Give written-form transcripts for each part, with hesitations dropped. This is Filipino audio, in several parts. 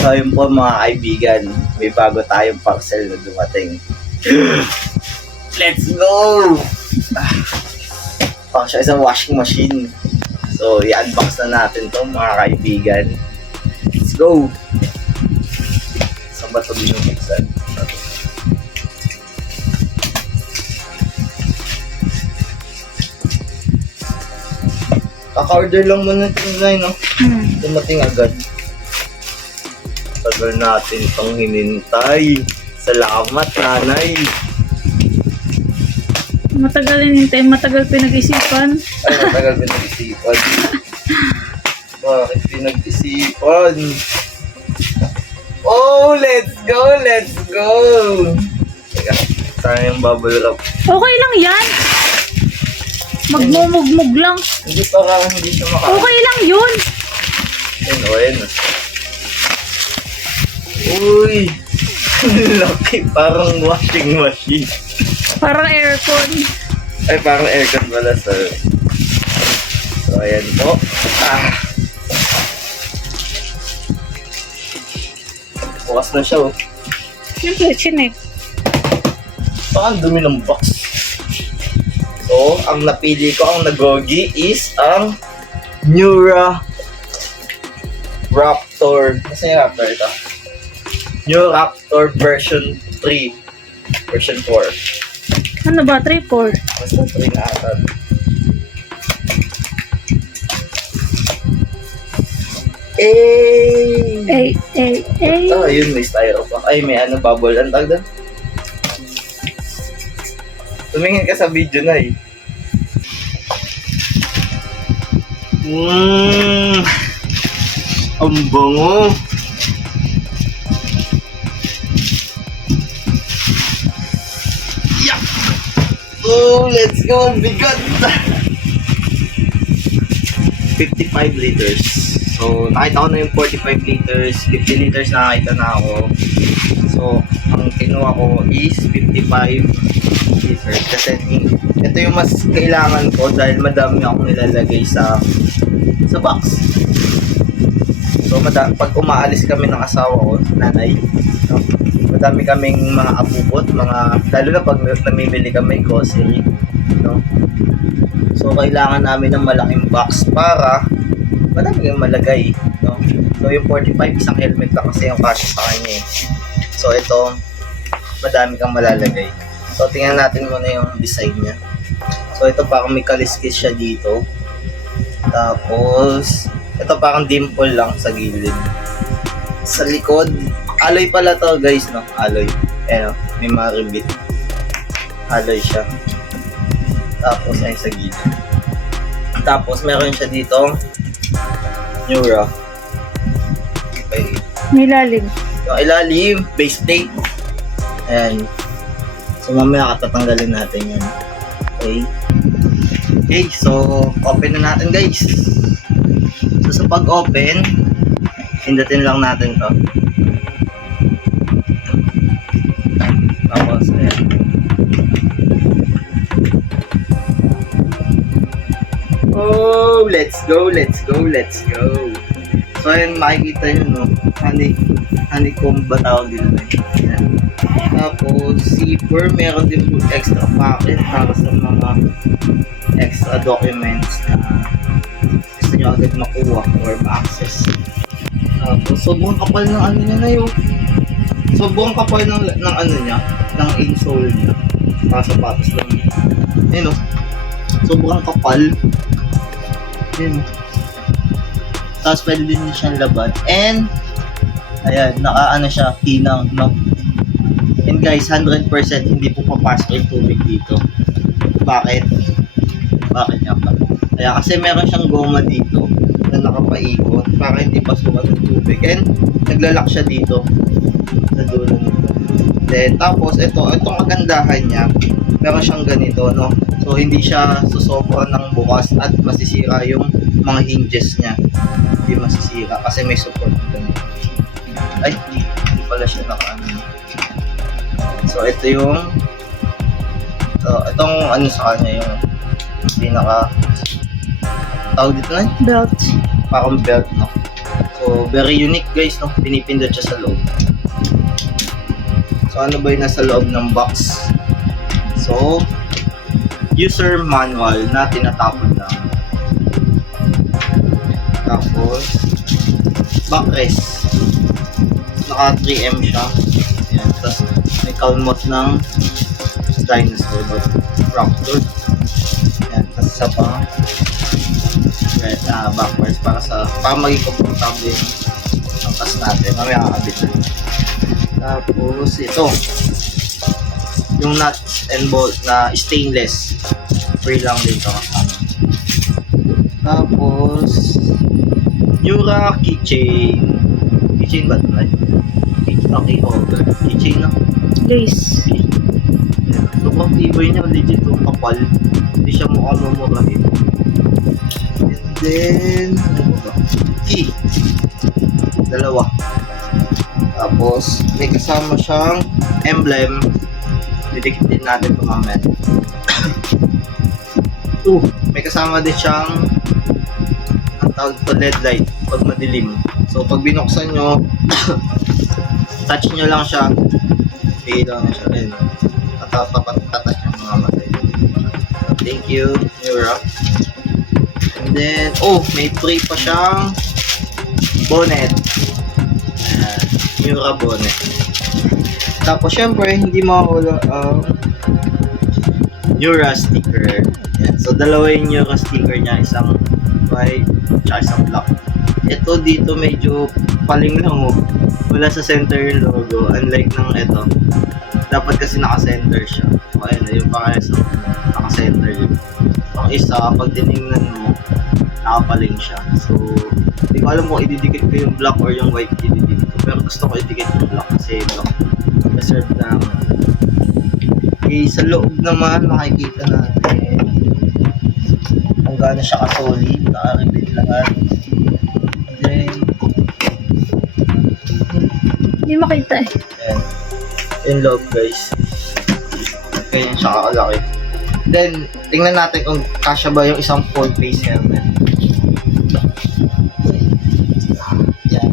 So yun po mga kaibigan, may bago tayong parcel na dumating. Let's go! Parang siya isang washing machine. So i-unbox na natin to mga kaibigan. Let's go! Saan ba ito binubuksan? Kaka-order lang muna ito nila, no? Dumating agad. Tagal natin itong hinintay. Salamat, nanay. Matagal hinintay, matagal pinag-isipan. Ay, matagal pinag-isipan. Bakit pinag-isipan? Oh, let's go, let's go! Teka, saan yung bubble wrap? Okay lang yan. Magmumugmug lang. Hindi siya Okay lang yun. Ayun. Uy! Laki, parang washing machine. Parang aircon. Ay, parang aircon pala, sir. So, ayan po. Bukas na siya, oh. Siyempre, chinek. Parang dumi ng box. So, ang napili ko, ang nagogi is ang Nura Raptor. Kasi yung Raptor ito? New Raptor version 3. Version 4. Ano ba? 3-4? Basta 3 na ata. Eh! Ah, yun, may styrofoam. Ay, may ano, bubble. Ang tawag doon? Tumingin ka sa video na eh. Ang bango. Yak! Oh, let's go! Bigat! 55 liters. So, nakita ko na yung 45 liters. 50 liters nakita na ako. So, ang kinuha ko is 55 liters. Kasi ito yung mas kailangan ko dahil madami akong nilalagay sa box. So, pag umaalis kami ng asawa ko, nanay, no? Madami kaming mga abubot, lalo na pag namimili kami grocery, no? So, kailangan namin ng malaking box para madami kang malagay, no? So, yung 45, isang helmet lang kasi yung kasya sa kanya eh. So, ito, madami kang malalagay. So, tingnan natin muna yung design niya. So, ito parang may kaliskis siya dito. Tapos, ito parang dimple lang sa gilid. Sa likod, alloy pala to guys, no? Alloy. Ayan, may mga ribbit. Alloy siya. Tapos, ay sa gilid. Tapos, meron siya dito Nura. Okay. May lalim. Yung ilalim, base plate. Ayan. So, mamaya katatanggalin natin yan. Okay. Okay, so, open na natin guys. So, sa pag-open, pindutin lang natin to. Tapos, ayan. Oh, let's go, let's go, let's go. So, ayan, makikita nyo, no? Honeycomb ba tawag din na? Ayan. Tapos, zipper, meron din po extra packet para sa mga extra documents na gusto nyo agad makuha or ma-access. Tapos, sobrang kapal ng ano niya na yun. Sobrang kapal ng ano niya, ng insole niya. Para sapatos lang. Ayun o. Sobrang kapal. Ayun o. Tapos, pwede din siyang laban. And, ayan, naka-ano siya, kinang, no? And guys, 100% hindi po papasok yung tubig dito. Bakit? Bakit nga ba? Kaya kasi meron siyang goma dito na nakapaikot para hindi pasukan ng tubig. And naglalak siya dito sa dulo nito. Then tapos itong kagandahan niya, meron siyang ganito, no? So hindi siya susobra ng bukas at masisira yung mga hinges niya. Hindi masisira kasi may support ganito. Ay, hindi pala siya naka-ano. So ito yung itong ano sa kanya yung pinaka tawag dito na Belt. parang belt, no? So, very unique guys, no? Pinipindot siya sa loob. So, ano ba yung nasa loob ng box? So, user manual na tinatapon lang. Tapos, backrest. Naka 3M siya. Ayan. Tapos, may kalmot ng dinosaur o raptor. Ayan. Tapos, isa pa backwards para maging komportable yung angkas natin. Mamaya kakabit na. Tapos, ito. Yung nuts and bolt na stainless. Free lang din ito kasama. Tapos, Nura keychain. Keychain ba ito? Okay, holder. Keychain na. Lace. Sobrang tibay niya. Legit yung kapal. Hindi siya mukhang mamurahin. And then, ano ba? Key. Dalawa. Tapos, may kasama siyang emblem. Didikit din natin ito mamaya. May kasama din siyang ang tawag ito, LED light pag madilim. So, pag binuksan nyo, touch nyo lang siya. Ilaw na siya. Ayun. Tatouch yung mga matay. Thank you, Nura. And then, may free pa siyang bonnet. Ayan, Nura bonnet. Tapos, syempre, hindi mawala ang Nura sticker. Ayan. So, dalawa yung Nura sticker niya. Isang white, tsaka isang black. Ito dito medyo paling lang wala sa center yung logo. Unlike ng ito. Dapat kasi naka-center siya. O ayun, yung pangalas naka-center yun. Ang isa, pag tinignan mo, nakapaling siya. So, hindi ko alam kung ididikit ko yung black or yung white ididikit ko. Pero gusto ko ididikit yung black kasi black reserve na. Okay, sa loob naman makikita natin kung gaano siya ka-solid. Naka-repeat lahat. And then, Hindi makita eh. ayan. Yung loob guys. Ganyan siya kakalaki. Then, tingnan natin kung kasya ba yung isang full face helmet. Yan.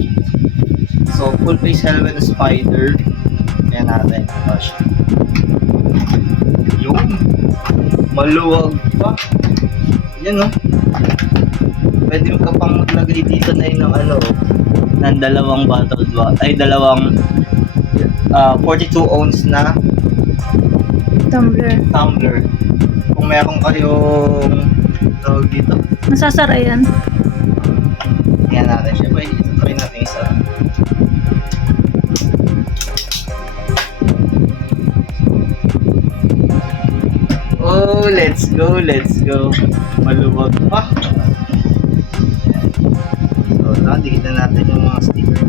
So, full face helmet na spider. Yan natin. Kasya. Yung maluwag pa. Yan no. Pwede mo ka pang maglagay dito na yun ng ng dalawang dalawang 42 ounce na tumbler. Kung meron kayong tawag dito, Masasara yan. tingnan natin siya. Pwede ito try natin isa. Let's go. Maluwag pa. So, dikita natin yung mga sticker.